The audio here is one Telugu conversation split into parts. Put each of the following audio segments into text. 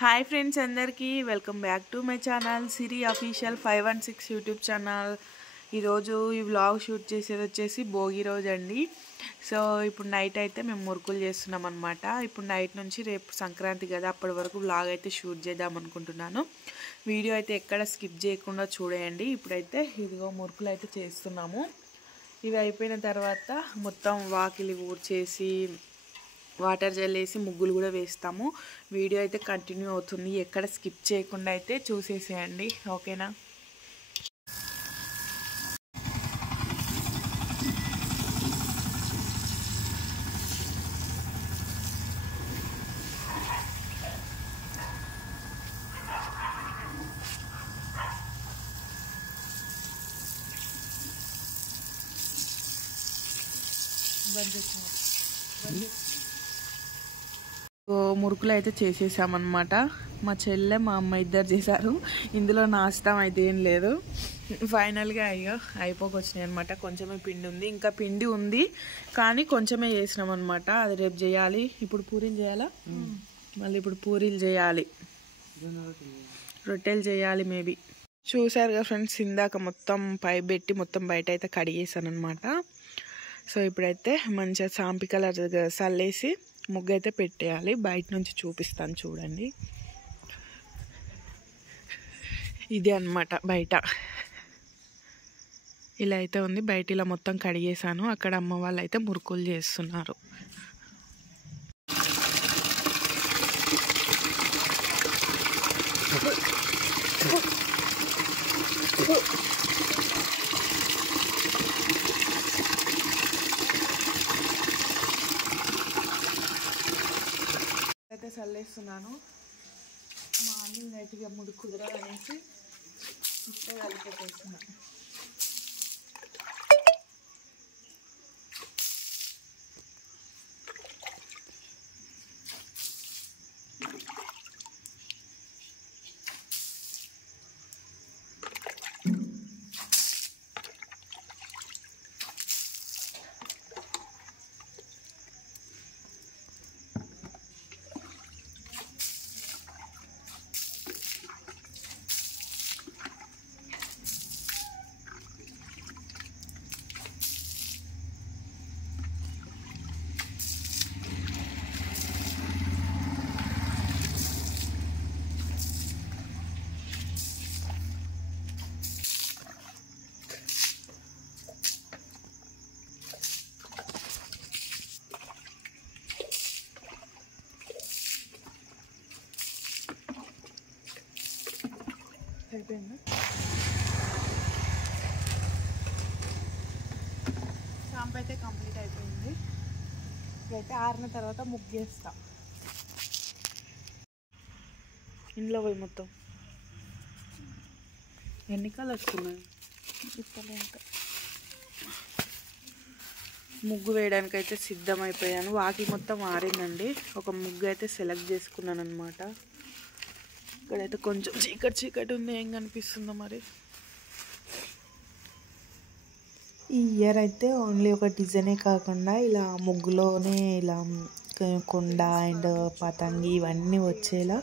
హాయ్ ఫ్రెండ్స్ అందరికీ welcome back to my channel Siri official 516 YouTube channel. ఈరోజు ఈ వ్లాగ్ షూట్ చేసేది వచ్చేసి భోగి రోజు అండి. సో ఇప్పుడు నైట్ అయితే మేము మురుకులు చేస్తున్నాం అనమాట. ఇప్పుడు నైట్ నుంచి రేపు సంక్రాంతి కదా, అప్పటి వరకు వ్లాగ్ అయితే షూట్ చేద్దాం అనుకుంటున్నాను. వీడియో అయితే ఎక్కడ స్కిప్ చేయకుండా చూడండి. ఇప్పుడైతే ఇదిగో మురుకులు అయితే చేస్తున్నాము. ఇవి అయిపోయిన తర్వాత మొత్తం వాకిలి ఊడ్చేసి వాటర్ జల్లేసి ముగ్గులు కూడా వేస్తాము. వీడియో అయితే కంటిన్యూ అవుతుంది, ఎక్కడ స్కిప్ చేయకుండా అయితే చూసేసేయండి, ఓకేనా. మురుకులు అయితే చేసేసామన్నమాట. మా చెల్లె మా అమ్మ ఇద్దరు చేశారు. ఇందులో నాస్తం అయితే ఏం లేదు. ఫైనల్గా అయ్యో అయిపోకొచ్చినాయి అనమాట. కొంచెమే పిండి ఉంది, ఇంకా పిండి ఉంది కానీ కొంచెమే చేసినాం అనమాట. అది రేపు చేయాలి. ఇప్పుడు పూరీలు చేయాలా, మళ్ళీ ఇప్పుడు పూరీలు చేయాలి, రొట్టెలు చేయాలి మేబీ. చూసారుగా ఫ్రెండ్స్, ఇందాక మొత్తం పై పెట్టి మొత్తం బయట అయితే కడిగేసాను అనమాట. సో ఇప్పుడైతే మంచిగా సాంపి కలర్ చల్లేసి ముగ్గు అయితే పెట్టేయాలి. బయట నుంచి చూపిస్తాను చూడండి. ఇది అన్నమాట బయట ఇలా అయితే ఉంది. బయట ఇలా మొత్తం కడిగేసాను. అక్కడ అమ్మ వాళ్ళు అయితే మురుకులు చేస్తున్నారు. అయితే చల్లేస్తున్నాను. మార్నింగ్ నైట్గా ముడి కుదరాలనేసి ఇప్పుడే కలిపేస్తున్నాను. అయిపోయిందా? షాంపూ అయితే కంప్లీట్ అయిపోయింది. ఇప్పుడైతే ఆరిన తర్వాత ముగ్గేస్తా. ఇంట్లో పోయి మొత్తం ఎన్ని కలర్స్ ఉన్నాయి ఇస్తలే. ఇంకా ముగ్గు వేయడానికైతే సిద్ధమైపోయాను. వాకి మొత్తం ఆరిందండి. ఒక ముగ్గు అయితే సెలెక్ట్ చేసుకున్నాను అనమాట. ఇక్కడైతే కొంచెం చీకటి ఉంది, ఏం కనిపిస్తుందో మరి. ఈ ఇయర్ అయితే ఓన్లీ ఒక డిజైనే కాకుండా ఇలా ముగ్గులోనే ఇలా కొండ అండ్ పతంగి ఇవన్నీ వచ్చేలా,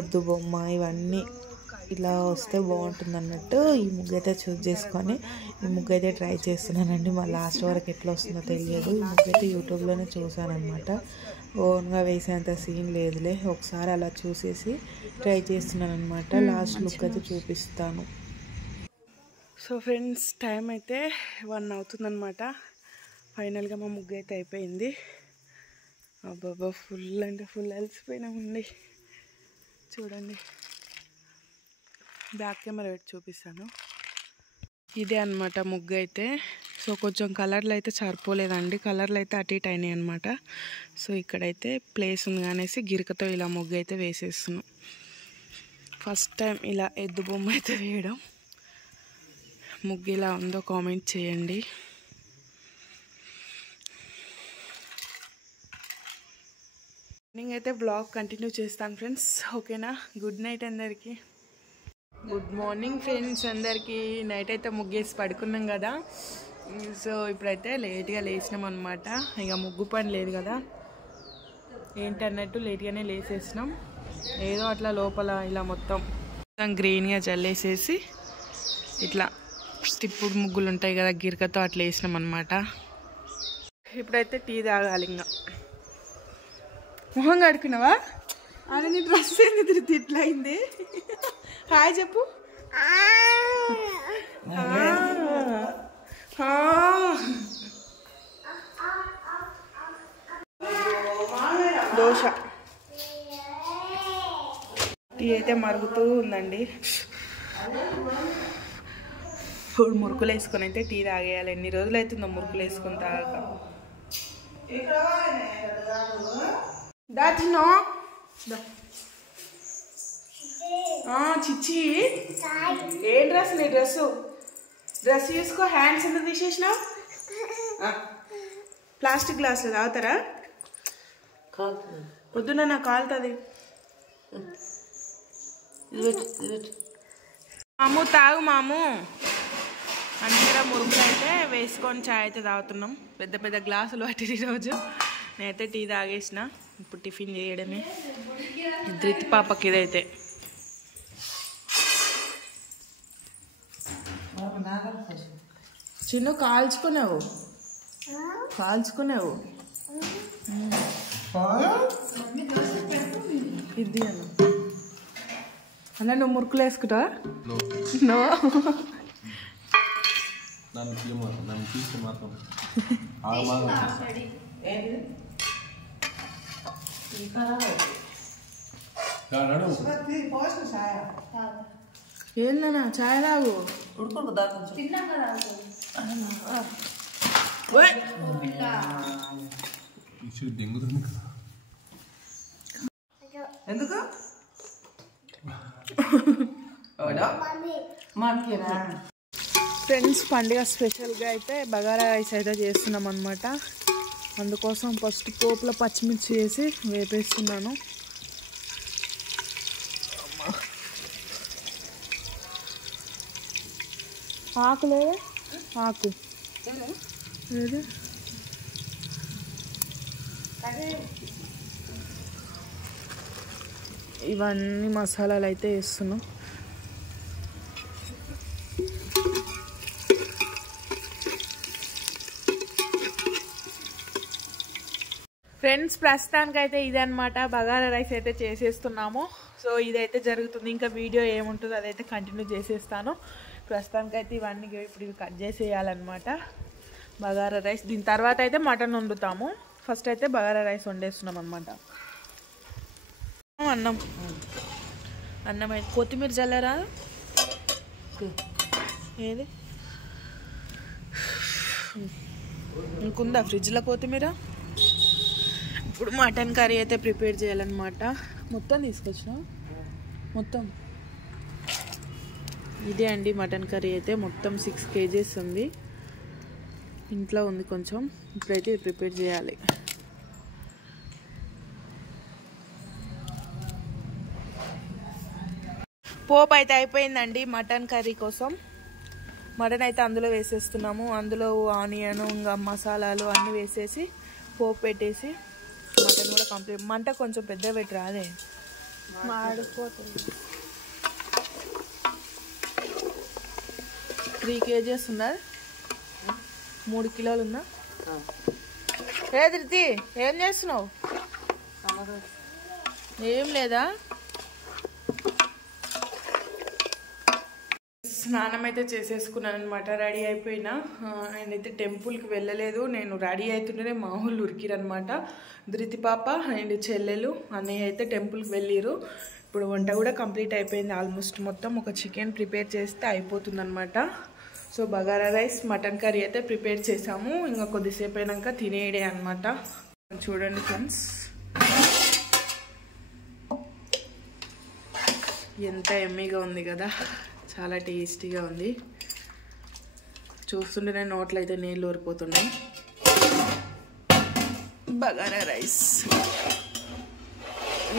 ఎద్దు బొమ్మ ఇవన్నీ ఇలా వస్తే బాగుంటుంది అన్నట్టు ఈ ముగ్గు అయితే చూస్ చేసుకొని ఈ ముగ్గు అయితే ట్రై చేస్తున్నానండి. మా లాస్ట్ వరకు ఎట్లా వస్తుందో తెలియదు. ఈ ముగ్గు అయితే యూట్యూబ్లోనే చూసాను అనమాట. ఓన్గా వేసేంత సీన్ లేదులే, ఒకసారి అలా చూసేసి ట్రై చేస్తున్నాను అనమాట. లాస్ట్ లుక్ అయితే చూపిస్తాను. సో ఫ్రెండ్స్, టైం అయితే 1 అవుతుందన్నమాట. ఫైనల్గా మా ముగ్గు అయితే అయిపోయింది. అబ్బాబా ఫుల్ అంటే ఫుల్ అలసిపోయినామండి. చూడండి, బ్యాక్ కెమెరా పెట్టి చూపిస్తాను. ఇదే అనమాట ముగ్గు అయితే. సో కొంచెం కలర్లు అయితే సరిపోలేదండి, కలర్లు అయితే అటు ఇటు అయినాయి అనమాట. సో ఇక్కడైతే ప్లేస్ ఉంది అనేసి గిరికతో ఇలా ముగ్గు అయితే వేసేస్తున్నాం. ఫస్ట్ టైం ఇలా ఎద్దు బొమ్మ అయితే వేయడం. ముగ్గు ఇలా ఉందో కామెంట్ చేయండి. నేనైతే బ్లాగ్ కంటిన్యూ చేస్తాను ఫ్రెండ్స్, ఓకేనా. గుడ్ నైట్ అందరికీ. గుడ్ మార్నింగ్ ఫ్రెండ్స్ అందరికీ. నైట్ అయితే ముగ్గేసి పడుకున్నాం కదా. సో ఇప్పుడైతే లేట్గా లేచినాం అనమాట. ఇక ముగ్గు పని లేదు కదా, ఏంటన్నట్టు లేట్గానే లేసేసినాం. ఏదో అట్లా లోపల ఇలా మొత్తం గ్రీన్గా చల్లేసేసి ఇట్లా తిప్పుడు ముగ్గులు ఉంటాయి కదా గిరికతో అట్లా వేసినాం అనమాట. ఇప్పుడైతే టీ తాగాలి. ఇంకా మొహం కడుకున్నావా? అదే నీ డ్రెస్ ఏంది ఇట్లా అయింది? హాయ్ చెప్పు. దోశ టీ అయితే మరుగుతూ ఉందండి. ఇప్పుడు మురుకులు వేసుకొని అయితే టీ తాగేయాలి. ఎన్ని రోజులు అవుతుందో మురుకులు వేసుకొని తాగాక. దాచినో చిచ్చి ఏ డ్రెస్? నీ డ్రెస్ చూసుకో. హ్యాండ్స్ ఎందుకు తీసేసినావు? ప్లాస్టిక్ గ్లాసులు తాగుతారా? పొద్దున నాకు కాలుతుంది. మాము తాగు మాము. మంచిగా మురుకులు అయితే వేసుకొని చాయ్ అయితే తాగుతున్నాం. పెద్ద పెద్ద గ్లాసులు పట్టి ఈరోజు నేనైతే టీ తాగేసిన. ఇప్పుడు టిఫిన్ చేయడమే. ధృతి పాపకి ఇదైతే చిన్న కాల్చుకున్నావు ఇది అన్న నువ్వు మురుకులు వేసుకుంటావా? నో ఏందన్నా చాయ్ తాగు. ఎందుకు ఫ్రెండ్స్ పండుగ స్పెషల్గా అయితే బగారా రైస్ అయితే చేస్తున్నాం అనమాట. అందుకోసం ఫస్ట్ పోపులో పచ్చిమిర్చి వేసి వేపేస్తున్నాను. ఆకు లేదా? ఆకు ఇవన్నీ మసాలాలు అయితే వేస్తున్నాం. ఫ్రెండ్స్ ప్రస్తుతానికైతే ఇదన్నమాట బగారా రైస్ అయితే చేసేస్తున్నాము. సో ఇదైతే జరుగుతుంది. ఇంకా వీడియో ఏముంటుందో అదైతే కంటిన్యూ చేసేస్తాను. ప్రస్తుతానికైతే ఇవన్నీ ఇప్పుడు ఇవి కట్ చేసేయాలన్నమాట. బగారా రైస్ దీని తర్వాత అయితే మటన్ వండుతాము. ఫస్ట్ అయితే బగారా రైస్ వండేస్తున్నాం అనమాట. అన్నం అయితే కొత్తిమీర చల్లరా? ఏది ఇంకుందా ఫ్రిడ్జ్లో కొత్తిమీర? ఇప్పుడు మటన్ కర్రీ అయితే ప్రిపేర్ చేయాలన్నమాట. మొత్తం తీసుకొచ్చిన మొత్తం ఇదే అండి మటన్ కర్రీ అయితే మొత్తం 6 kgs ఉంది. ఇంట్లో ఉంది కొంచెం. ఇప్పుడైతే ప్రిపేర్ చేయాలి. పోపు అయితే అయిపోయిందండి మటన్ కర్రీ కోసం. మటన్ అయితే అందులో వేసేస్తున్నాము. అందులో ఆనియన్ ఇంకా మసాలాలు అన్నీ వేసేసి పోపు పెట్టేసి మటన్ కూడా కంప్లీట్. మంట కొంచెం పెద్ద పెట్టి రాదే మాడిపోతుంది. 3 kgs ఉందా? 3 కిలోలు ఉందా? ఏ ధృతి ఏం చేస్తున్నావు? ఏం లేదా? స్నానం అయితే చేసేసుకున్నాను అనమాట. రెడీ అయిపోయినా. ఆయన అయితే టెంపుల్కి వెళ్ళలేదు. నేను రెడీ అవుతుంటేనే మా ఊళ్ళు ఉరికిరనమాట. ధృతి పాప అండ్ చెల్లెలు అన్నయ్య అయితే టెంపుల్కి వెళ్ళిరు. ఇప్పుడు వంట కూడా కంప్లీట్ అయిపోయింది ఆల్మోస్ట్. మొత్తం ఒక చికెన్ ప్రిపేర్ చేస్తే అయిపోతుంది అనమాట. So bagara rice mutton curry అయితే ప్రిపేర్ చేసాము. ఇంకా కొద్దిసేపు అయినాక తినేయడే అనమాట. చూడండి ఫ్రెండ్స్ ఎంత ఎమ్మీగా ఉంది కదా. చాలా టేస్టీగా ఉంది. చూస్తుంటేనే నోట్లో అయితే నీళ్ళు ఊరిపోతున్నాయి. బగారా రైస్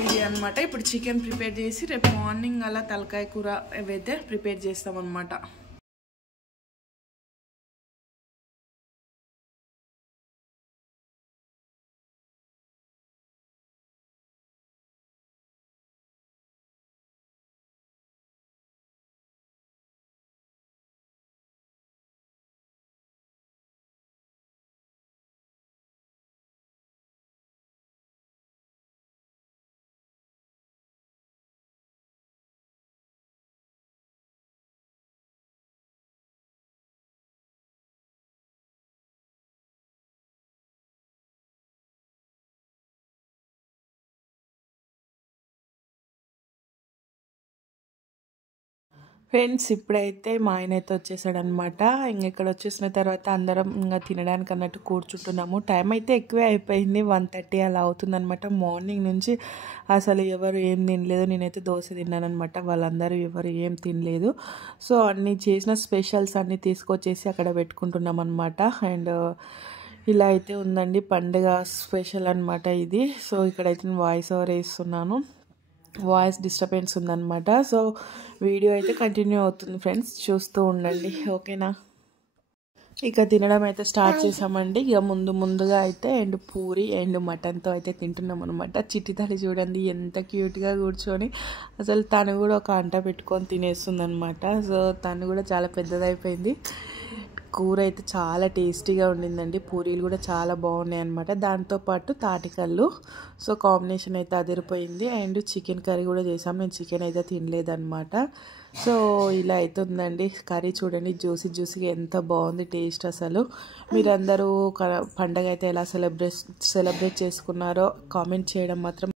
ఇది అనమాట. ఇప్పుడు చికెన్ ప్రిపేర్ చేసి రేపు మార్నింగ్ అలా తలకాయ కూర ఏవైతే ప్రిపేర్ చేస్తామన్నమాట. ఫ్రెండ్స్ ఇప్పుడైతే మా ఆయన అయితే వచ్చేసాడనమాట. ఇక్కడ వచ్చేసిన తర్వాత అందరం ఇంకా తినడానికి అన్నట్టు కూర్చుంటున్నాము. టైం అయితే ఎక్కువే అయిపోయింది, 1:30 అలా అవుతుందనమాట. మార్నింగ్ నుంచి అసలు ఎవరు ఏం తినలేదు. నేనైతే దోశ తిన్నానమాట, వాళ్ళందరూ ఎవరు ఏం తినలేదు. సో అన్నీ చేసిన స్పెషల్స్ అన్నీ తీసుకొచ్చేసి అక్కడ పెట్టుకుంటున్నాం అనమాట. అండ్ ఇలా అయితే ఉందండి పండుగ స్పెషల్ అనమాట ఇది. సో ఇక్కడైతే నేను వాయిస్ ఓవర్ వేస్తున్నాను, వాయిస్ డిస్టర్బెన్స్ ఉందన్నమాట. సో వీడియో అయితే కంటిన్యూ అవుతుంది ఫ్రెండ్స్, చూస్తూ ఉండండి ఓకేనా. ఇక తినడం అయితే స్టార్ట్ చేసామండి. ఇక ముందుగా అయితే అండ్ పూరి అండ్ మటన్తో అయితే తింటున్నాం అనమాట. చిట్టి తల్లి చూడండి ఎంత క్యూట్గా కూర్చొని అసలు తను కూడా ఒక అంట పెట్టుకొని తినేస్తుంది అనమాట. సో తను కూడా చాలా పెద్దదైపోయింది. కూర అయితే చాలా టేస్టీగా ఉండిందండి, పూరీలు కూడా చాలా బాగున్నాయి అనమాట. దాంతోపాటు తాటికల్లు, సో కాంబినేషన్ అయితే అదిరిపోయింది. అండ్ చికెన్ కర్రీ కూడా చేసాం, నేను చికెన్ అయితే తినలేదన్నమాట. సో ఇలా అయితే ఉందండి కర్రీ, చూడండి జ్యూసీగా ఎంత బాగుంది టేస్ట్. అసలు మీరందరూ పండగ అయితే ఎలా సెలబ్రేట్ చేసుకున్నారో కామెంట్ చేయడం మాత్రం